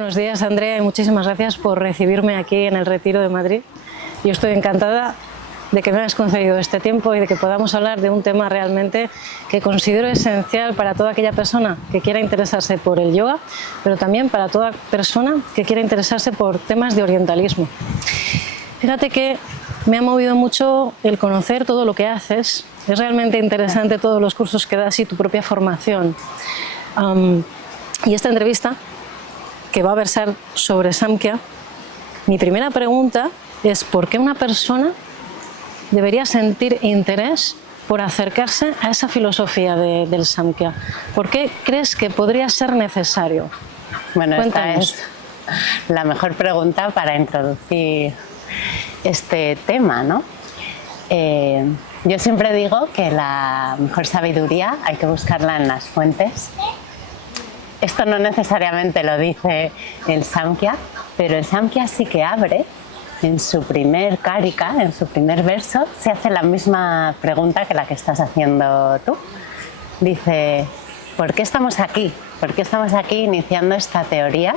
buenos días, Andrea, y muchísimas gracias por recibirme aquí en el Retiro de Madrid. Yo estoy encantada de que me hayas concedido este tiempo y de que podamos hablar de un tema realmente que considero esencial para toda aquella persona que quiera interesarse por el yoga, pero también para toda persona que quiera interesarse por temas de orientalismo. Fíjate que me ha movido mucho el conocer todo lo que haces. Es realmente interesante todos los cursos que das y tu propia formación. Y esta entrevista, que va a versar sobre Samkhya, mi primera pregunta es ¿por qué una persona debería sentir interés por acercarse a esa filosofía del Samkhya? ¿Por qué crees que podría ser necesario? Bueno, Cuéntanos. esta es la mejor pregunta para introducir este tema, ¿no? Yo siempre digo que la mejor sabiduría hay que buscarla en las fuentes. Esto no necesariamente lo dice el Samkhya, pero el Samkhya sí que abre en su primer karika, en su primer verso, se hace la misma pregunta que la que estás haciendo tú. Dice, ¿por qué estamos aquí? ¿Por qué estamos aquí iniciando esta teoría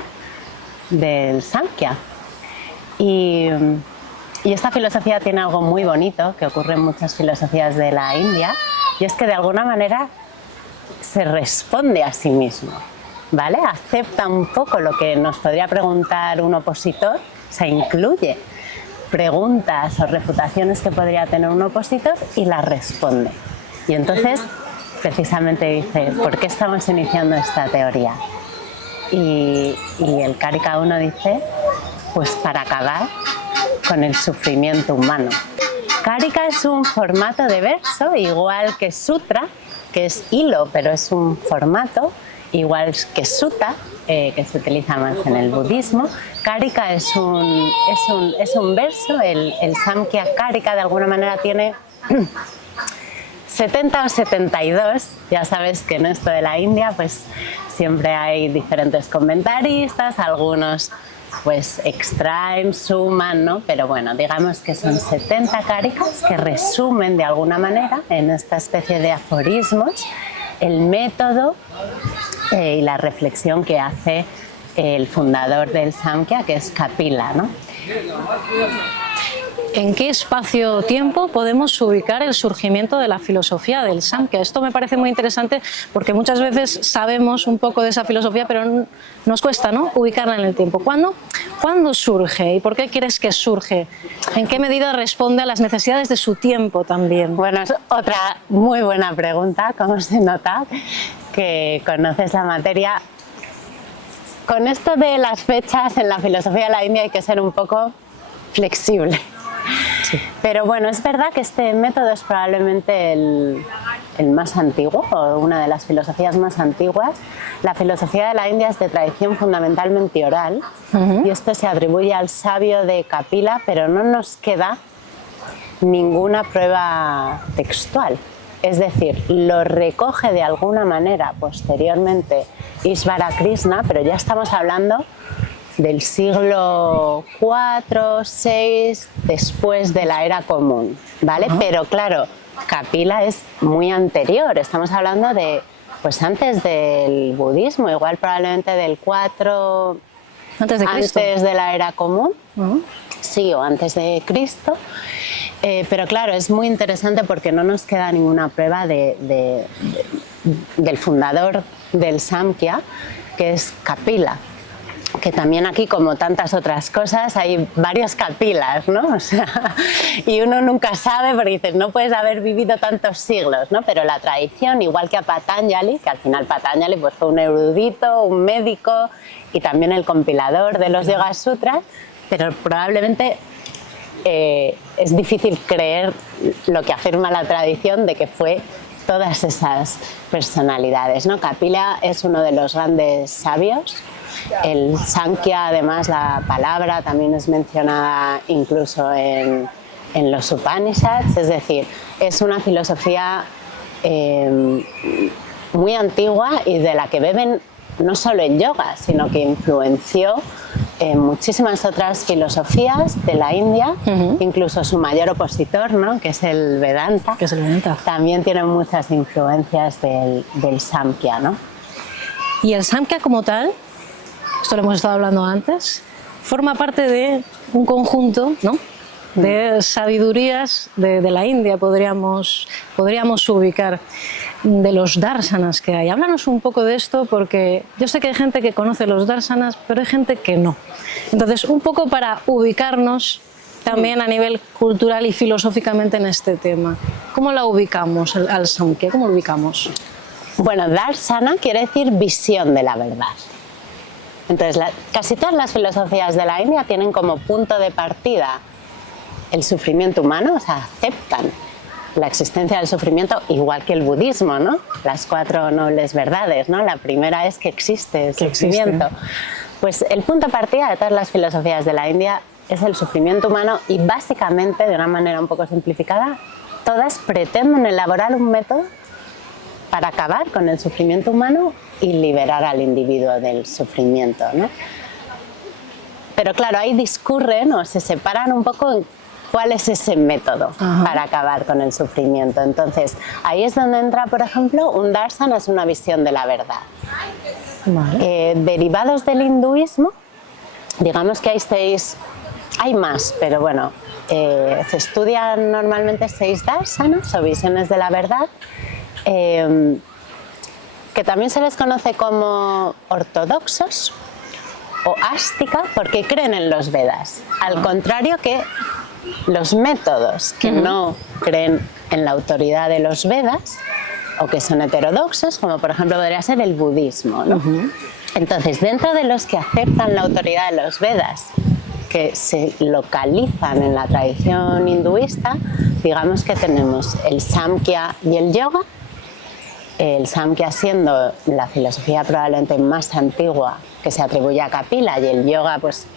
del Samkhya? Y esta filosofía tiene algo muy bonito que ocurre en muchas filosofías de la India, y es que de alguna manera se responde a sí mismo, ¿vale? Acepta un poco lo que nos podría preguntar un opositor, se incluye preguntas o refutaciones que podría tener un opositor y las responde. Y entonces precisamente dice, ¿por qué estamos iniciando esta teoría? Y el Karika 1 dice, pues para acabar con el sufrimiento humano. Karika es un formato de verso, igual que sutra, que es hilo, pero es un formato, igual que sutta, que se utiliza más en el budismo. Karika es un verso, el Samkhya Karika de alguna manera tiene 70 o 72, ya sabes que en esto de la India pues siempre hay diferentes comentaristas, algunos pues extraen, suman, ¿no? Pero bueno, digamos que son 70 karikas que resumen de alguna manera en esta especie de aforismos el método y la reflexión que hace el fundador del Samkhya, que es Kapila, ¿no? ¿En qué espacio-tiempo podemos ubicar el surgimiento de la filosofía del Samkhya? Esto me parece muy interesante porque muchas veces sabemos un poco de esa filosofía, pero nos cuesta, ¿no?, ubicarla en el tiempo. ¿Cuándo surge y por qué crees que surge? ¿En qué medida responde a las necesidades de su tiempo también? Bueno, es otra muy buena pregunta, como se nota que conoces la materia. Con esto de las fechas en la filosofía de la India hay que ser un poco flexible. Sí. Pero bueno, es verdad que este método es probablemente el más antiguo, o una de las filosofías más antiguas. La filosofía de la India es de tradición fundamentalmente oral, y esto se atribuye al sabio de Kapila, pero no nos queda ninguna prueba textual. Es decir, lo recoge de alguna manera posteriormente Ishvara Krishna, pero ya estamos hablando del siglo IV, VI, después de la era común, ¿vale? Pero claro, Kapila es muy anterior, estamos hablando de, pues antes del budismo, igual probablemente del 4, antes de la era común, sí, o antes de Cristo. Pero claro, es muy interesante porque no nos queda ninguna prueba del fundador del Samkhya, que es Kapila. Que también aquí, como tantas otras cosas, hay varios Kapilas, ¿no? O sea, y uno nunca sabe porque dices, no puedes haber vivido tantos siglos, ¿no? Pero la tradición, igual que a Patanjali, que al final Patanjali pues, fue un erudito, un médico y también el compilador de los Yoga Sutras, pero probablemente es difícil creer lo que afirma la tradición de que fue todas esas personalidades, ¿no? Kapila es uno de los grandes sabios. El Samkhya, además, la palabra también es mencionada incluso en los Upanishads, es decir, es una filosofía muy antigua y de la que beben no solo el yoga, sino que influenció en muchísimas otras filosofías de la India, incluso su mayor opositor, ¿no?, que es el Vedanta, también tiene muchas influencias del Samkhya, ¿no? Y el Samkhya como tal esto lo hemos estado hablando antes, forma parte de un conjunto, ¿no?, de sabidurías de la India, podríamos ubicar, de los darsanas que hay. Háblanos un poco de esto, porque yo sé que hay gente que conoce los darsanas, pero hay gente que no. Entonces, un poco para ubicarnos también a nivel cultural y filosóficamente en este tema. ¿Cómo la ubicamos al Samkhya? ¿Cómo lo ubicamos? Bueno, darsana quiere decir visión de la verdad. Entonces, casi todas las filosofías de la India tienen como punto de partida el sufrimiento humano, o sea, aceptan la existencia del sufrimiento, igual que el budismo, ¿no? Las 4 nobles verdades, ¿no? La primera es que existe el sufrimiento. Pues el punto de partida de todas las filosofías de la India es el sufrimiento humano y básicamente, de una manera un poco simplificada, todas pretenden elaborar un método para acabar con el sufrimiento humano y liberar al individuo del sufrimiento, ¿no? Pero claro, ahí discurren o se separan un poco en cuál es ese método para acabar con el sufrimiento. Entonces, ahí es donde entra, por ejemplo, un darsana, es una visión de la verdad. Vale. Derivados del hinduismo, digamos que hay más, pero bueno, se estudian normalmente 6 darsanas o visiones de la verdad, que también se les conoce como ortodoxos o ástica, porque creen en los Vedas, al contrario que los métodos que no creen en la autoridad de los Vedas o que son heterodoxos, como por ejemplo podría ser el budismo, ¿no? Entonces, dentro de los que aceptan la autoridad de los Vedas, que se localizan en la tradición hinduista, digamos que tenemos el Samkhya y el yoga. El Samkhya siendo la filosofía probablemente más antigua que se atribuye a Kapila, y el yoga pues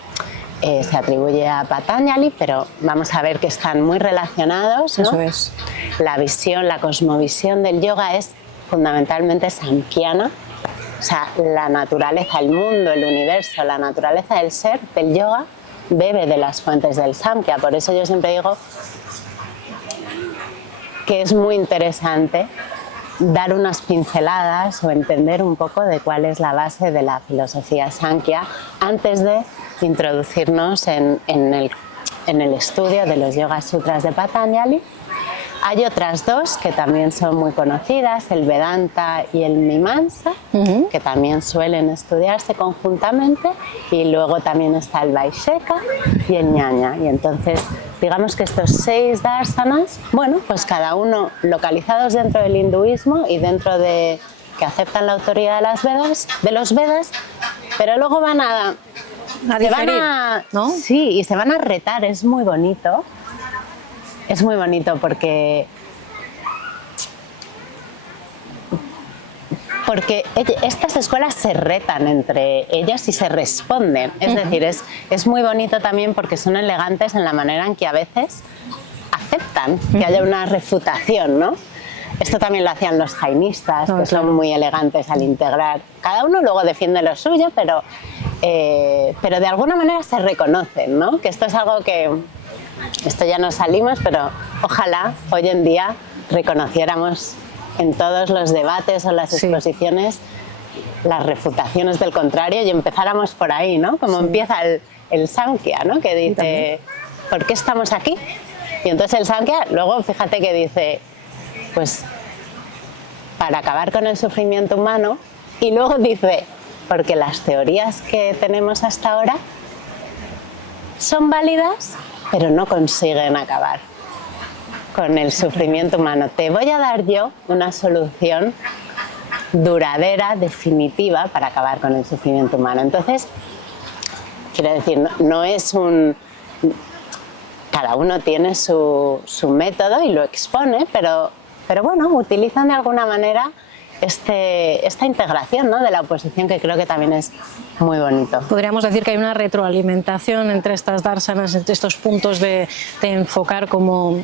se atribuye a Patanjali, pero vamos a ver que están muy relacionados, ¿no? Eso es. La visión, la cosmovisión del yoga es fundamentalmente samkhyana, o sea, la naturaleza, el mundo, el universo, la naturaleza del ser del yoga bebe de las fuentes del Samkhya. Por eso yo siempre digo que es muy interesante dar unas pinceladas o entender un poco de cuál es la base de la filosofía Samkhya antes de introducirnos en el estudio de los Yoga Sutras de Patanjali. Hay otras 2 que también son muy conocidas, el Vedanta y el Mimamsa, que también suelen estudiarse conjuntamente, y luego también está el Vaisheka y el Ñaña. Y entonces, digamos que estos 6 darsanas, bueno, pues cada uno localizados dentro del hinduismo y dentro de que aceptan la autoridad de los Vedas, pero luego van a diferir, ¿no? Sí, y se van a retar, es muy bonito. Es muy bonito porque estas escuelas se retan entre ellas y se responden. Es decir, es muy bonito también porque son elegantes en la manera en que a veces aceptan que haya una refutación, ¿no? Esto también lo hacían los jainistas, que son muy elegantes al integrar. Cada uno luego defiende lo suyo, pero de alguna manera se reconocen, ¿no? Que esto es algo que... Esto ya no salimos, pero ojalá hoy en día reconociéramos en todos los debates o las exposiciones las refutaciones del contrario y empezáramos por ahí, ¿no? Como empieza el Samkhya, ¿no? Que dice, ¿por qué estamos aquí? Y entonces el Samkhya, luego fíjate que dice, pues para acabar con el sufrimiento humano, y luego dice, porque las teorías que tenemos hasta ahora son válidas, pero no consiguen acabar con el sufrimiento humano. Te voy a dar yo una solución duradera, definitiva, para acabar con el sufrimiento humano. Entonces, quiero decir, no es un... Cada uno tiene su método y lo expone, pero bueno, utilizan de alguna manera esta integración, ¿no?, de la oposición, que creo que también es muy bonito. Podríamos decir que hay una retroalimentación entre estas darsanas, entre estos puntos de enfocar como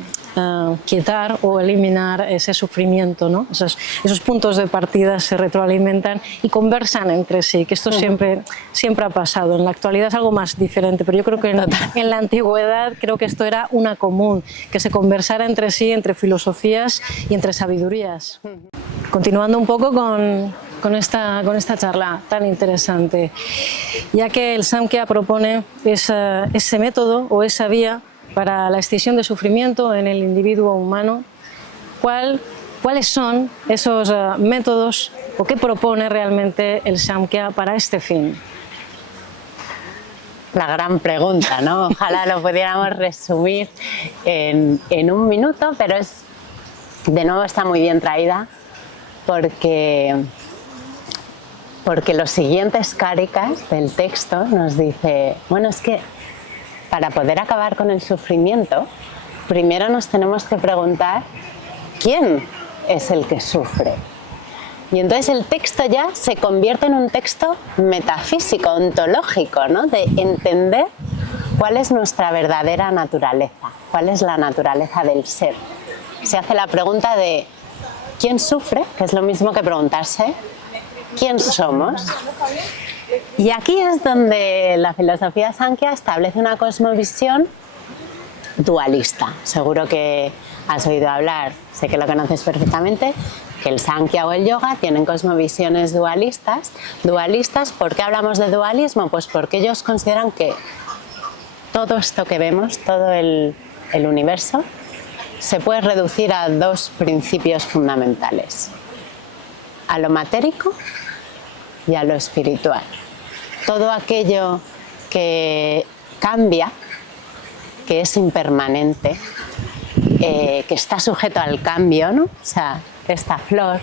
quitar o eliminar ese sufrimiento, ¿no? Esos puntos de partida se retroalimentan y conversan entre sí, que esto siempre ha pasado. En la actualidad es algo más diferente, pero yo creo que en la antigüedad creo que esto era una común, que se conversara entre sí, entre filosofías y entre sabidurías. Continuando un poco con con esta charla tan interesante, ya que el Samkhya propone ese método o esa vía para la extinción de sufrimiento en el individuo humano. ¿Cuáles son esos métodos o qué propone realmente el Samkhya para este fin? La gran pregunta, ¿no? Ojalá lo pudiéramos resumir en un minuto, pero de nuevo está muy bien traída porque los siguientes karikas del texto nos dice, bueno, es que para poder acabar con el sufrimiento, primero nos tenemos que preguntar quién es el que sufre. Y entonces el texto ya se convierte en un texto metafísico, ontológico, ¿no? De entender cuál es nuestra verdadera naturaleza, cuál es la naturaleza del ser. Se hace la pregunta de ¿quién sufre?, que es lo mismo que preguntarse ¿quién somos? Y aquí es donde la filosofía Samkhya establece una cosmovisión dualista. Seguro que has oído hablar, sé que lo conoces perfectamente, que el Samkhya o el yoga tienen cosmovisiones dualistas. ¿Dualistas? ¿Por qué hablamos de dualismo? Pues porque ellos consideran que todo esto que vemos, todo el universo, se puede reducir a dos principios fundamentales: a lo matérico y a lo espiritual. Todo aquello que cambia, que es impermanente, que está sujeto al cambio, ¿no? O sea, esta flor,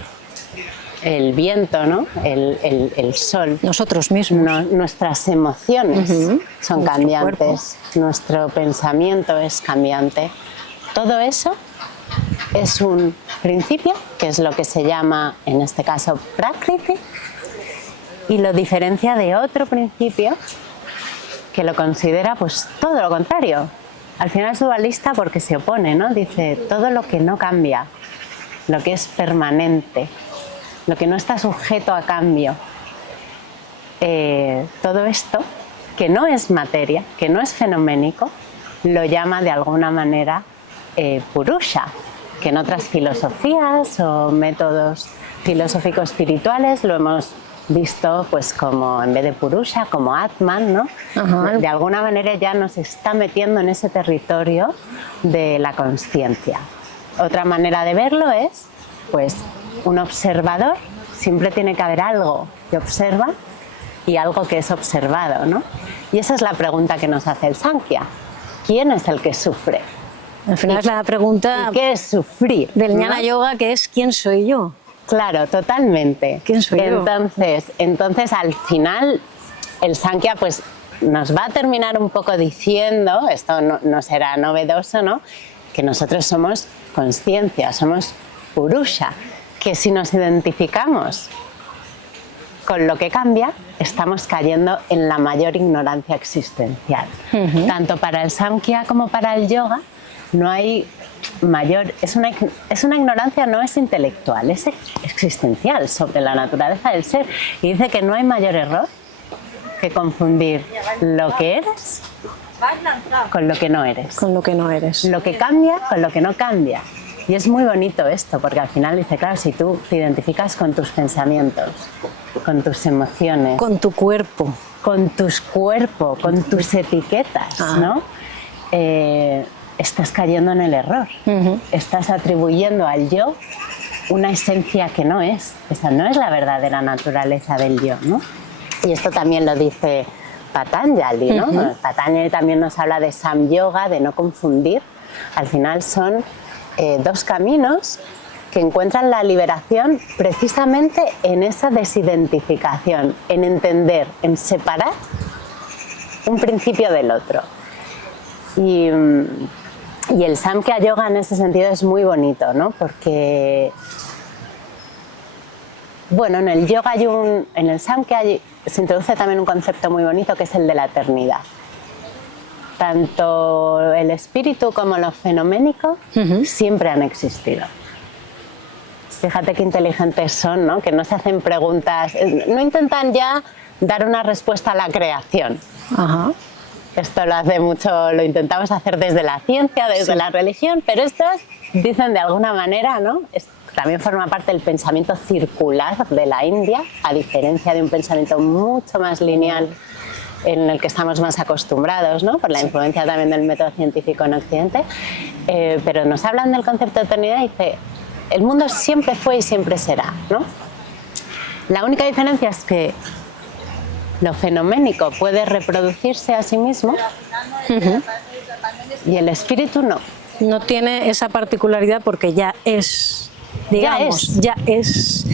el viento, ¿no? El sol. Nosotros mismos. Nuestras emociones son cambiantes, nuestro pensamiento es cambiante. Todo eso es un principio, que es lo que se llama, en este caso, Prakriti, y lo diferencia de otro principio que lo considera pues todo lo contrario. Al final es dualista porque se opone, ¿no? Dice todo lo que no cambia, lo que es permanente, lo que no está sujeto a cambio. Todo esto, que no es materia, que no es fenoménico, lo llama de alguna manera Purusha, que en otras filosofías o métodos filosóficos espirituales lo hemos visto pues como, en vez de Purusha, como Atman, ¿no? Ajá. De alguna manera ya nos está metiendo en ese territorio de la consciencia. Otra manera de verlo es, pues, un observador. Siempre tiene que haber algo que observa y algo que es observado, ¿no? Y esa es la pregunta que nos hace el Samkhya. ¿Quién es el que sufre? Al final es la pregunta ¿y qué es sufrir? Del Jnana Yoga, que es ¿quién soy yo? Claro, totalmente. ¿Quién soy yo? Entonces, al final, el Samkhya pues, nos va a terminar un poco diciendo, esto no será novedoso, ¿no? Que nosotros somos consciencia, somos Purusha, que si nos identificamos con lo que cambia, estamos cayendo en la mayor ignorancia existencial. Tanto para el Samkhya como para el yoga no hay mayor, es una ignorancia, no es intelectual, es existencial sobre la naturaleza del ser. Y dice que no hay mayor error que confundir lo que eres con lo que no eres. Con lo que no eres. Lo que cambia con lo que no cambia. Y es muy bonito esto, porque al final dice, claro, si tú te identificas con tus pensamientos, con tus emociones, con tu cuerpo, con tus cuerpos, con tus etiquetas, ¿no? Estás cayendo en el error. Estás atribuyendo al yo una esencia que no es. Esa no es la verdadera naturaleza del yo, ¿no? Y esto también lo dice Patanjali, ¿no? Patanjali también nos habla de Samyoga, de no confundir. Al final son dos caminos que encuentran la liberación precisamente en esa desidentificación, en entender, en separar un principio del otro. Y el Samkhya Yoga en ese sentido es muy bonito, ¿no? Porque, bueno, en el yoga en el Samkhya se introduce también un concepto muy bonito que es el de la eternidad. Tanto el espíritu como lo fenoménico siempre han existido. Fíjate qué inteligentes son, ¿no? Que no se hacen preguntas, no intentan ya dar una respuesta a la creación. Esto lo hace mucho, lo intentamos hacer desde la ciencia, desde la religión, pero estos dicen de alguna manera, ¿no? Es también forma parte del pensamiento circular de la India, a diferencia de un pensamiento mucho más lineal en el que estamos más acostumbrados, ¿no? Por la influencia también del método científico en Occidente, pero nos hablan del concepto de eternidad y dice, el mundo siempre fue y siempre será, ¿no? La única diferencia es que lo fenoménico puede reproducirse a sí mismo y el espíritu no. No tiene esa particularidad porque ya es, digamos, ya es.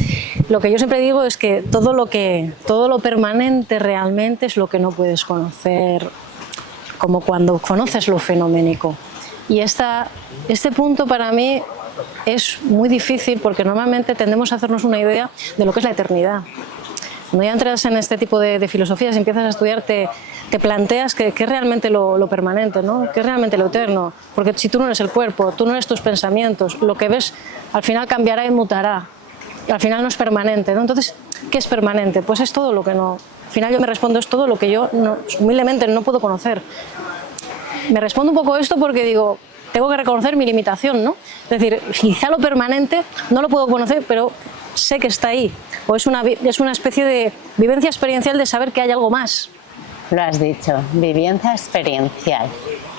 Lo que yo siempre digo es que todo lo permanente realmente es lo que no puedes conocer, como cuando conoces lo fenoménico. Y este punto para mí es muy difícil porque normalmente tendemos a hacernos una idea de lo que es la eternidad. Cuando ya entras en este tipo de filosofías y empiezas a estudiar, te planteas que es realmente lo permanente, ¿no? Que es realmente lo eterno. Porque si tú no eres el cuerpo, tú no eres tus pensamientos, lo que ves al final cambiará y mutará. Y al final no es permanente, ¿no? Entonces, ¿qué es permanente? Pues es todo lo que no... Al final yo me respondo, es todo lo que yo humildemente no puedo conocer. Me respondo un poco esto porque digo, tengo que reconocer mi limitación, ¿no? Es decir, quizá lo permanente no lo puedo conocer, pero sé que está ahí. O es una especie de vivencia experiencial de saber que hay algo más. Lo has dicho, vivencia experiencial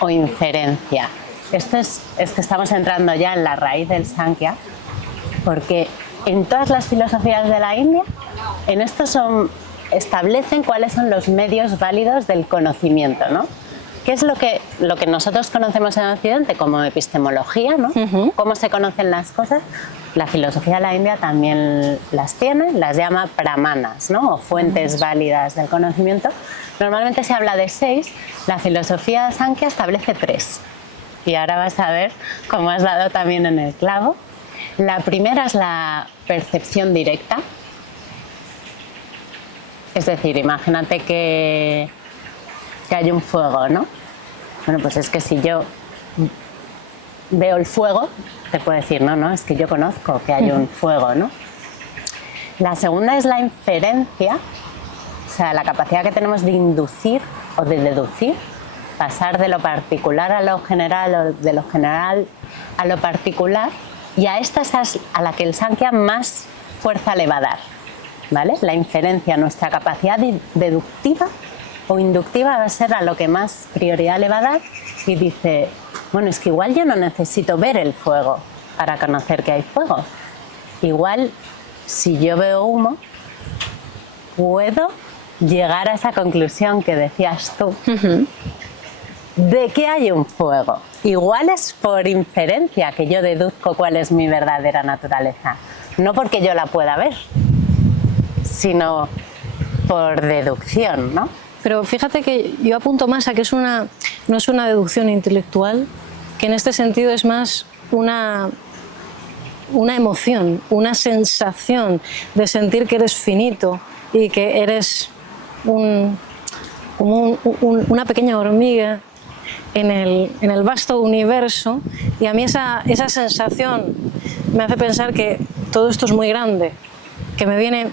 o inferencia. Esto es que estamos entrando ya en la raíz del Sankhya, porque en todas las filosofías de la India, en esto establecen cuáles son los medios válidos del conocimiento, ¿no? ¿Qué es lo que nosotros conocemos en Occidente como epistemología, ¿no? ¿Cómo se conocen las cosas? La filosofía de la India también las tiene, las llama pramanas, ¿no? O fuentes válidas del conocimiento. Normalmente se habla de 6, la filosofía Sankhya establece 3. Y ahora vas a ver cómo has dado también en el clavo. La primera es la percepción directa. Es decir, imagínate que hay un fuego, ¿no? Bueno, pues es que si yo veo el fuego, te puedo decir, no, es que yo conozco que hay un fuego, ¿no? La segunda es la inferencia, o sea, la capacidad que tenemos de inducir o de deducir, pasar de lo particular a lo general o de lo general a lo particular, y a esta es a la que el Sankhya más fuerza le va a dar, ¿vale? La inferencia, nuestra capacidad deductiva o inductiva va a ser a lo que más prioridad le va a dar, y dice, bueno, es que igual yo no necesito ver el fuego para conocer que hay fuego. Igual, si yo veo humo, puedo llegar a esa conclusión que decías tú, de que hay un fuego. Igual es por inferencia que yo deduzco cuál es mi verdadera naturaleza. No porque yo la pueda ver, sino por deducción, ¿no? Pero fíjate que yo apunto más a que no es una deducción intelectual, que en este sentido es más una emoción, una sensación de sentir que eres finito y que eres una pequeña hormiga en el vasto universo, y a mí esa sensación me hace pensar que todo esto es muy grande, que me viene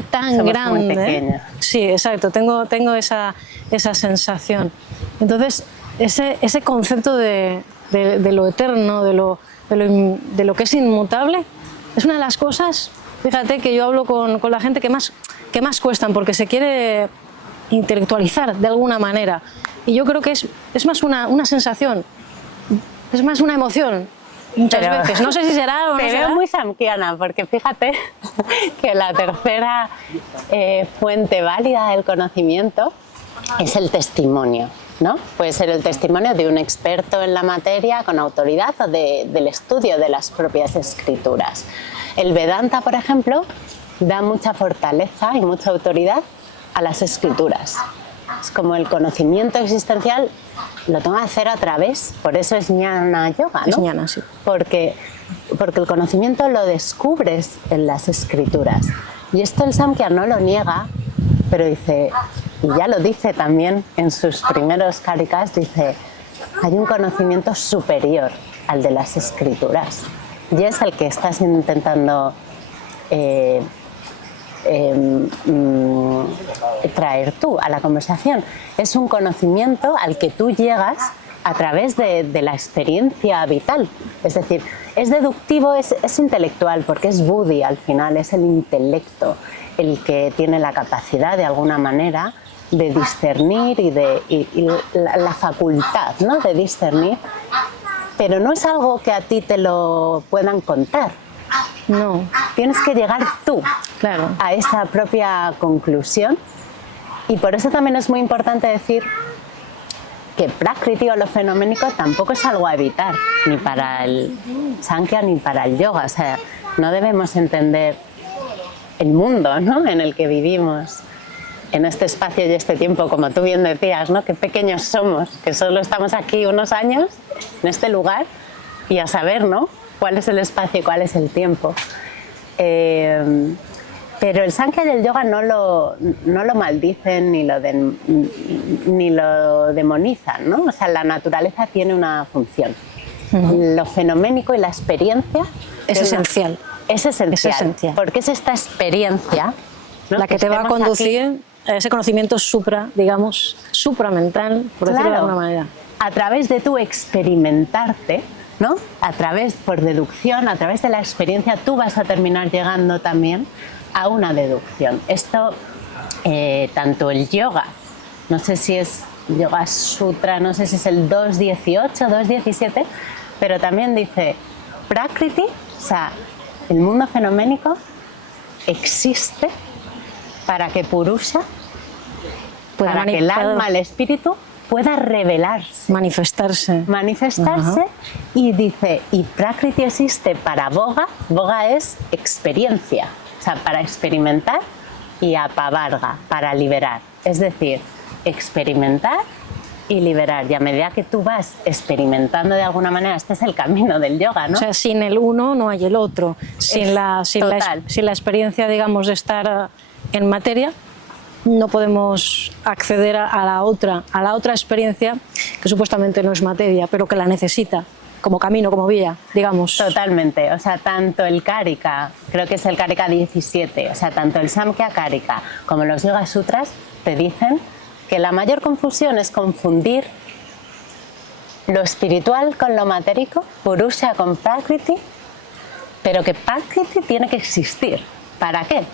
tan Somos grande. muy pequeños. Sí, exacto, tengo esa sensación. Entonces, ese concepto de lo eterno, de lo que es inmutable, es una de las cosas, fíjate, que yo hablo con la gente que más cuestan, porque se quiere intelectualizar de alguna manera. Y yo creo que es más una sensación, es más una emoción. Muchas veces, no sé si será o no será. Te veo muy samkiana, porque fíjate que la tercera fuente válida del conocimiento es el testimonio, ¿no? Puede ser el testimonio de un experto en la materia con autoridad o del estudio de las propias escrituras. El Vedanta, por ejemplo, da mucha fortaleza y mucha autoridad a las escrituras. Es como el conocimiento existencial lo tengo que hacer a través, por eso es Jnana Yoga, ¿no? Es Jnana, sí. Porque el conocimiento lo descubres en las escrituras. Y esto el Samkhya no lo niega, pero dice, y ya lo dice también en sus primeros karikas, dice, hay un conocimiento superior al de las escrituras. Y es el que estás intentando traer tú a la conversación. Es un conocimiento al que tú llegas a través de la experiencia vital. Es decir, Es deductivo, es intelectual, porque es Buddhi al final, es el intelecto el que tiene la capacidad de alguna manera de discernir y la facultad, ¿no?, de discernir, pero no es algo que a ti te lo puedan contar. No. Tienes que llegar tú, Claro. a esa propia conclusión, y por eso también es muy importante decir que Prakriti o lo fenoménico tampoco es algo a evitar, ni para el Samkhya ni para el yoga. O sea, no debemos entender el mundo, ¿no?, en el que vivimos, en este espacio y este tiempo, como tú bien decías, ¿no?, qué pequeños somos, que solo estamos aquí unos años, en este lugar, y a saber, ¿no?, cuál es el espacio y cuál es el tiempo. Pero el Samkhya y el yoga no lo maldicen ni lo demonizan, ¿no? O sea, la naturaleza tiene una función. Lo fenoménico y la experiencia Es esencial. Es esencial. Es esencial. Porque es esta experiencia, ¿no?, La que te va a estemos conducir aquí, a ese conocimiento supramental, por decirlo de alguna manera. a través de tu experimentarte, ¿no?, por deducción, a través de la experiencia, tú vas a terminar llegando también a una deducción. Esto, tanto el yoga, no sé si es Yoga Sutra, no sé si es el 2.18, 2.17, pero también dice Prakriti, o sea, el mundo fenoménico existe para que Purusha, para que el alma, el espíritu, pueda revelarse, manifestarse. Ajá. Y dice, y Prakriti existe para Boga. Boga es experiencia, o sea, para experimentar, y Apavarga, para liberar. Es decir, experimentar y liberar. Y a medida que tú vas experimentando de alguna manera, este es el camino del yoga, ¿no? O sea, sin el uno no hay el otro. Sin la experiencia, digamos, de estar en materia, no podemos acceder a la otra experiencia que supuestamente no es materia, pero que la necesita como camino, como vía, digamos. Totalmente. O sea, tanto el Karika, creo que es el Karika 17, o sea, tanto el Samkhya Karika como los Yoga Sutras te dicen que la mayor confusión es confundir lo espiritual con lo matérico, Purusha con Prakriti, pero que Prakriti tiene que existir. ¿Para qué?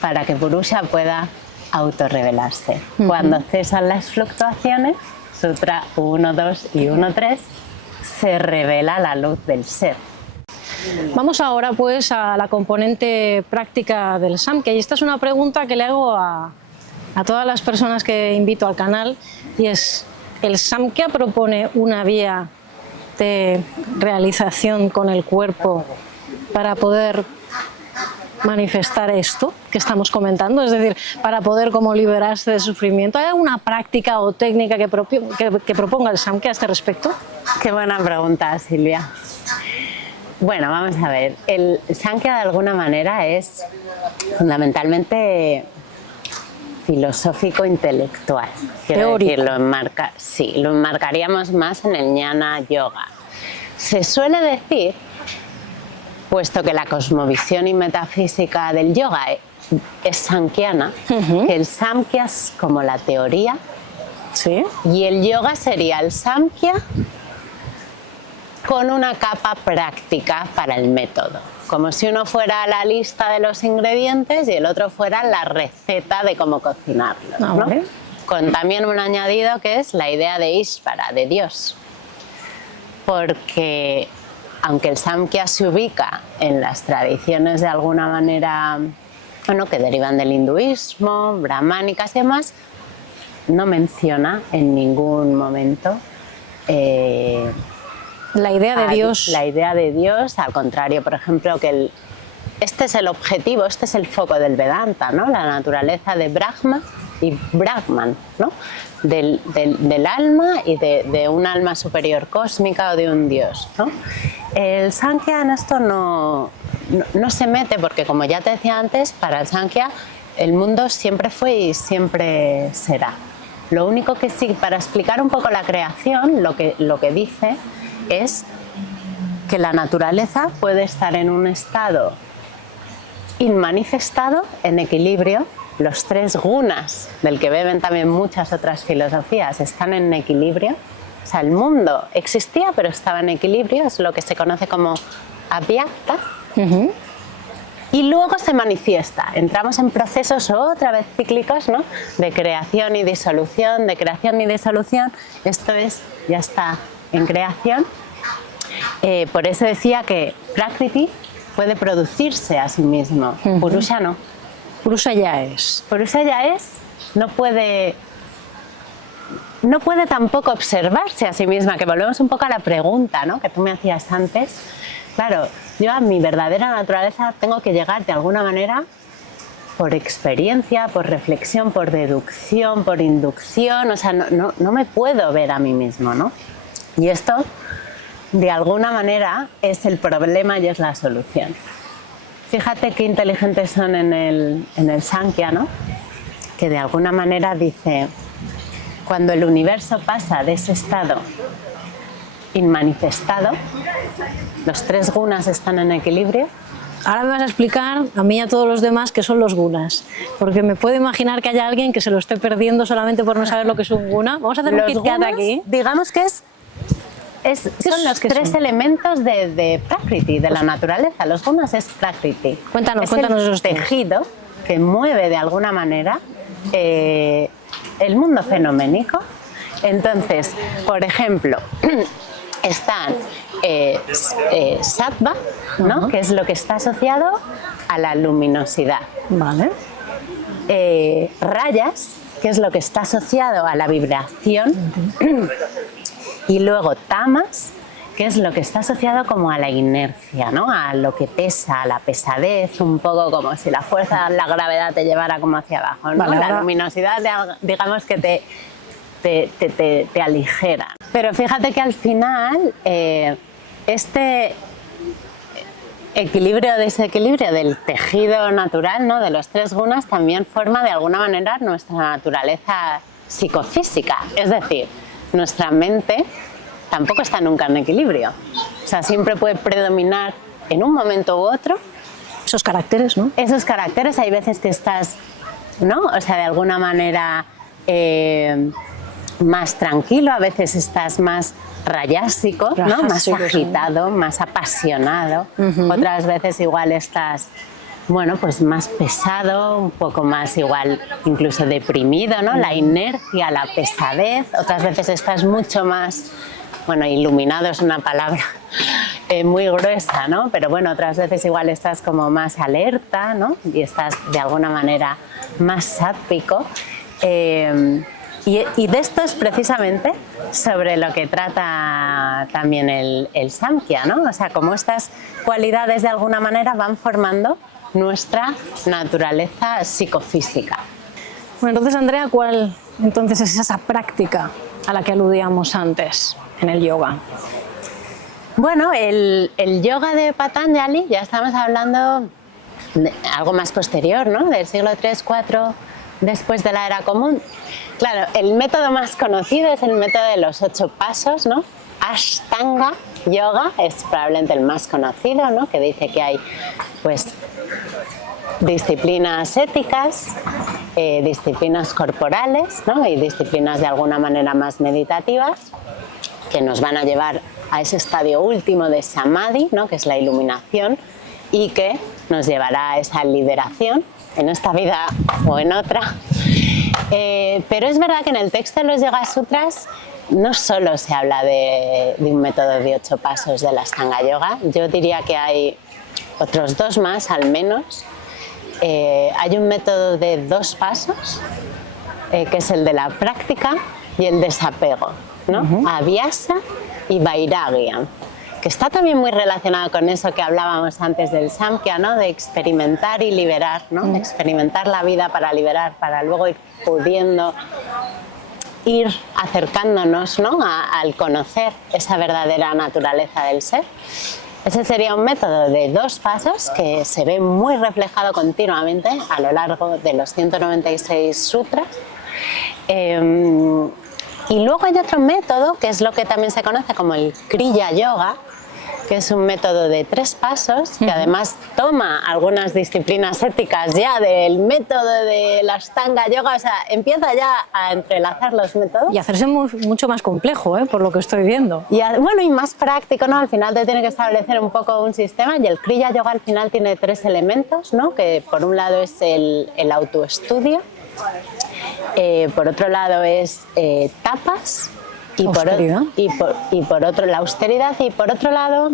Para que Purusha pueda autorrevelarse. Cuando cesan las fluctuaciones, Sutra 1, 2 y 1, 3, se revela la luz del ser. Vamos ahora pues a la componente práctica del Samkhya, y esta es una pregunta que le hago a todas las personas que invito al canal, y es: ¿el Samkhya propone una vía de realización con el cuerpo para poder manifestar esto que estamos comentando? Es decir, para poder como liberarse del sufrimiento. ¿Hay alguna práctica o técnica que proponga el Samkhya a este respecto? Qué buena pregunta, Silvia. Bueno, vamos a ver. El Samkhya de alguna manera es fundamentalmente filosófico intelectual. Quiero decir, lo enmarcaríamos más en el Jnana Yoga. Se suele decir, puesto que la cosmovisión y metafísica del yoga es samkhya, que el Samkhya es como la teoría, ¿sí?, y el yoga sería el Samkhya con una capa práctica para el método. Como si uno fuera la lista de los ingredientes y el otro fuera la receta de cómo cocinarlo, ¿no? Vale. Con también un añadido que es la idea de Ishvara, de Dios. Porque aunque el Samkhya se ubica en las tradiciones de alguna manera, bueno, que derivan del hinduismo, brahmánicas y demás, no menciona en ningún momento la idea de Dios. La idea de Dios, al contrario, por ejemplo, que este es el objetivo, este es el foco del Vedanta, ¿no? La naturaleza de Brahma y Brahman, ¿no? Del alma y de un alma superior cósmica o de un Dios, ¿no? El Samkhya en esto no se mete, porque como ya te decía antes, para el Samkhya el mundo siempre fue y siempre será. Lo único que sí, para explicar un poco la creación, lo que dice es que la naturaleza puede estar en un estado inmanifestado, en equilibrio. Los tres gunas, del que beben también muchas otras filosofías, están en equilibrio, sea, el mundo existía pero estaba en equilibrio, es lo que se conoce como avyakta. Y luego se manifiesta, entramos en procesos otra vez cíclicos, ¿no? De creación y disolución, de creación y disolución, esto es, ya está en creación. Por eso decía que Prakriti puede producirse a sí mismo, Purusha no. Purusha ya es. Purusha ya es, no puede tampoco observarse a sí misma, que volvemos un poco a la pregunta, ¿no? Que tú me hacías antes. Claro, yo a mi verdadera naturaleza tengo que llegar de alguna manera por experiencia, por reflexión, por deducción, por inducción, o sea, no me puedo ver a mí mismo, ¿no? Y esto, de alguna manera, es el problema y es la solución. Fíjate qué inteligentes son en el Samkhya, ¿no? Que de alguna manera dice, cuando el universo pasa de ese estado inmanifestado, los 3 gunas están en equilibrio. Ahora me vas a explicar a mí y a todos los demás qué son los gunas, porque me puedo imaginar que haya alguien que se lo esté perdiendo solamente por no saber lo que es un guna. Vamos a hacer un Kit Kat aquí. Digamos que son los 3 elementos de Prakriti, de la naturaleza. Los gunas es Prakriti. Cuéntanos esos tejido que mueve de alguna manera el mundo fenoménico. Entonces, por ejemplo, están sattva, ¿no? Que es lo que está asociado a la luminosidad. Vale. Rayas, que es lo que está asociado a la vibración. Y luego tamas, que es lo que está asociado como a la inercia, ¿no? A lo que pesa, a la pesadez, un poco como si la fuerza, la gravedad te llevara como hacia abajo, ¿no? Vale, la luminosidad, digamos que te aligera. Pero fíjate que al final este equilibrio-desequilibrio del tejido natural, ¿no? De los 3 gunas también forma de alguna manera nuestra naturaleza psicofísica, es decir, nuestra mente tampoco está nunca en equilibrio, o sea, siempre puede predominar en un momento u otro esos caracteres, ¿no? Esos caracteres, hay veces que estás, ¿no? O sea, de alguna manera más tranquilo, a veces estás más rayásico, ¿no? Más agitado, más apasionado. Otras veces igual estás, bueno, pues más pesado, un poco más igual incluso deprimido, ¿no? La inercia, la pesadez. Otras veces estás mucho más, bueno, iluminado es una palabra muy gruesa, ¿no? Pero bueno, otras veces igual estás como más alerta, ¿no? Y estás de alguna manera más sátvico. Y de esto es precisamente sobre lo que trata también el Samkhya, ¿no? O sea, cómo estas cualidades de alguna manera van formando nuestra naturaleza psicofísica. Bueno, entonces, Andrea, ¿cuál entonces es esa práctica a la que aludíamos antes en el yoga? Bueno, el yoga de Patanjali, ya estamos hablando de algo más posterior, ¿no? Del siglo III-IV después de la era común. Claro, el método más conocido es el método de los 8 pasos, ¿no? Ashtanga Yoga es probablemente el más conocido, ¿no? Que dice que hay, pues, disciplinas éticas, disciplinas corporales, ¿no? Y disciplinas de alguna manera más meditativas que nos van a llevar a ese estadio último de Samadhi, ¿no? Que es la iluminación y que nos llevará a esa liberación en esta vida o en otra. Pero es verdad que en el texto de los Yoga Sutras no solo se habla de un método de 8 pasos de la Ashtanga Yoga, yo diría que hay otros 2 más al menos. Hay un método de 2 pasos, que es el de la práctica y el desapego, ¿no? Abhyasa y Vairagya, que está también muy relacionado con eso que hablábamos antes del Samkhya, ¿no? De experimentar y liberar, ¿no? De experimentar la vida para liberar, para luego ir pudiendo ir acercándonos, ¿no? Al conocer esa verdadera naturaleza del ser. Ese sería un método de 2 pasos que se ve muy reflejado continuamente a lo largo de los 196 sutras. Y luego hay otro método, que es lo que también se conoce como el Kriya Yoga, que es un método de 3 pasos, que además toma algunas disciplinas éticas ya del método de la Ashtanga Yoga, o sea, empieza ya a entrelazar los métodos. Y hacerse mucho más complejo, por lo que estoy viendo. Y bueno, y más práctico, ¿no? Al final te tiene que establecer un poco un sistema, y el Kriya Yoga al final tiene 3 elementos, ¿no? Que por un lado es el autoestudio, por otro lado es tapas, y por otro la austeridad, y por otro lado,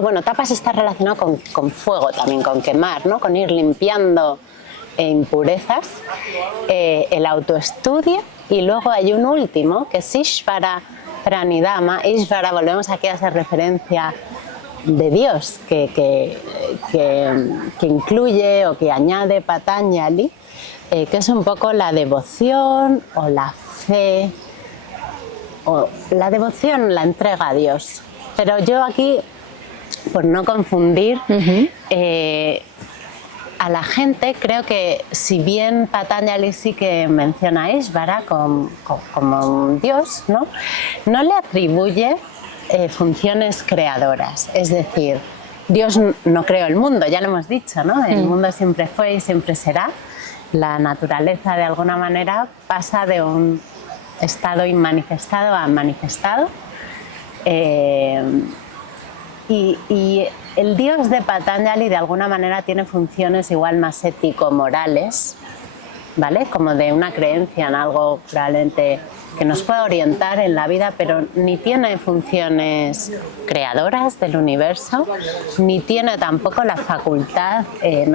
bueno, tapas está relacionado con fuego también, con quemar, ¿no? Con ir limpiando impurezas, el autoestudio, y luego hay un último que es Ishvara Pranidhana. Ishvara, volvemos aquí a hacer referencia de Dios, que incluye o que añade Patanjali, que es un poco la devoción o la fe, o la devoción, la entrega a Dios. Pero yo aquí, por no confundir a la gente, creo que si bien Patanjali sí que menciona a Ishvara como un Dios, no le atribuye funciones creadoras. Es decir, Dios no creó el mundo, ya lo hemos dicho, ¿no? El mundo siempre fue y siempre será. La naturaleza, de alguna manera, pasa de un estado inmanifestado a manifestado. Y el Dios de Patanjali, de alguna manera, tiene funciones igual más ético-morales, ¿vale? Como de una creencia en algo probablemente que nos pueda orientar en la vida, pero ni tiene funciones creadoras del universo, ni tiene tampoco la facultad,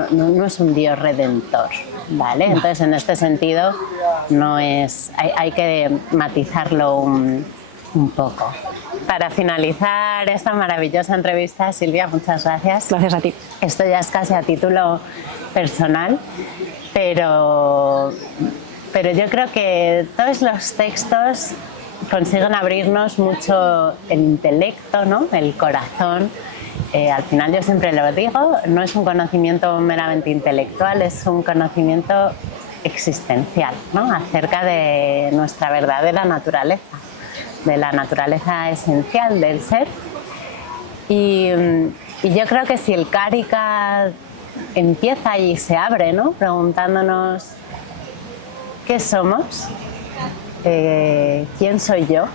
no es un Dios redentor, ¿vale? Entonces, en este sentido, no es, hay que matizarlo un poco. Para finalizar esta maravillosa entrevista, Silvia, muchas gracias. Gracias a ti. Esto ya es casi a título personal, pero yo creo que todos los textos consiguen abrirnos mucho el intelecto, ¿no? El corazón. Al final, yo siempre lo digo, no es un conocimiento meramente intelectual, es un conocimiento existencial, ¿no? Acerca de nuestra verdadera naturaleza, de la naturaleza esencial del ser. Y yo creo que si el Karika empieza y se abre, ¿no? Preguntándonos ¿qué somos? ¿Quién soy yo?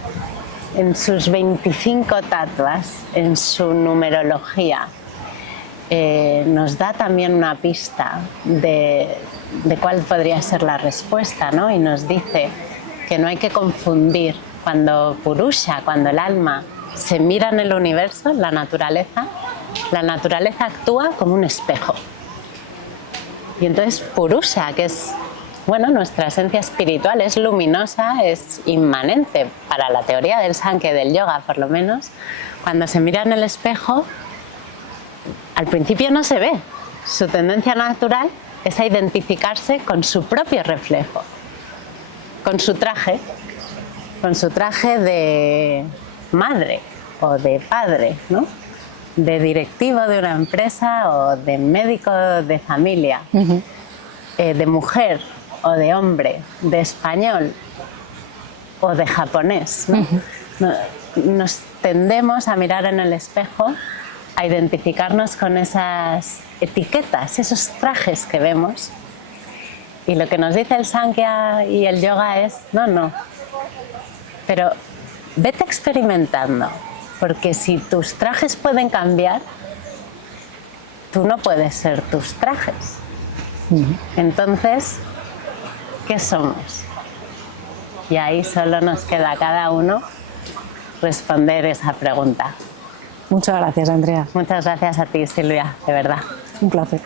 En sus 25 tattvas, en su numerología, nos da también una pista de cuál podría ser la respuesta, ¿no? Y nos dice que no hay que confundir cuando Purusha, cuando el alma se mira en el universo, la naturaleza actúa como un espejo. Y entonces Purusha, que es, bueno, nuestra esencia espiritual, es luminosa, es inmanente para la teoría del Sankhya y del yoga, por lo menos. Cuando se mira en el espejo, al principio no se ve. Su tendencia natural es a identificarse con su propio reflejo, con su traje de madre o de padre, ¿no? De directivo de una empresa o de médico de familia, de mujer o de hombre, de español o de japonés, ¿no? Nos tendemos a mirar en el espejo, a identificarnos con esas etiquetas, esos trajes que vemos. Y lo que nos dice el Sankhya y el yoga es, no, pero vete experimentando, porque si tus trajes pueden cambiar, tú no puedes ser tus trajes. Entonces, ¿qué somos? Y ahí solo nos queda a cada uno responder esa pregunta. Muchas gracias, Andrea. Muchas gracias a ti, Silvia, de verdad. Un placer.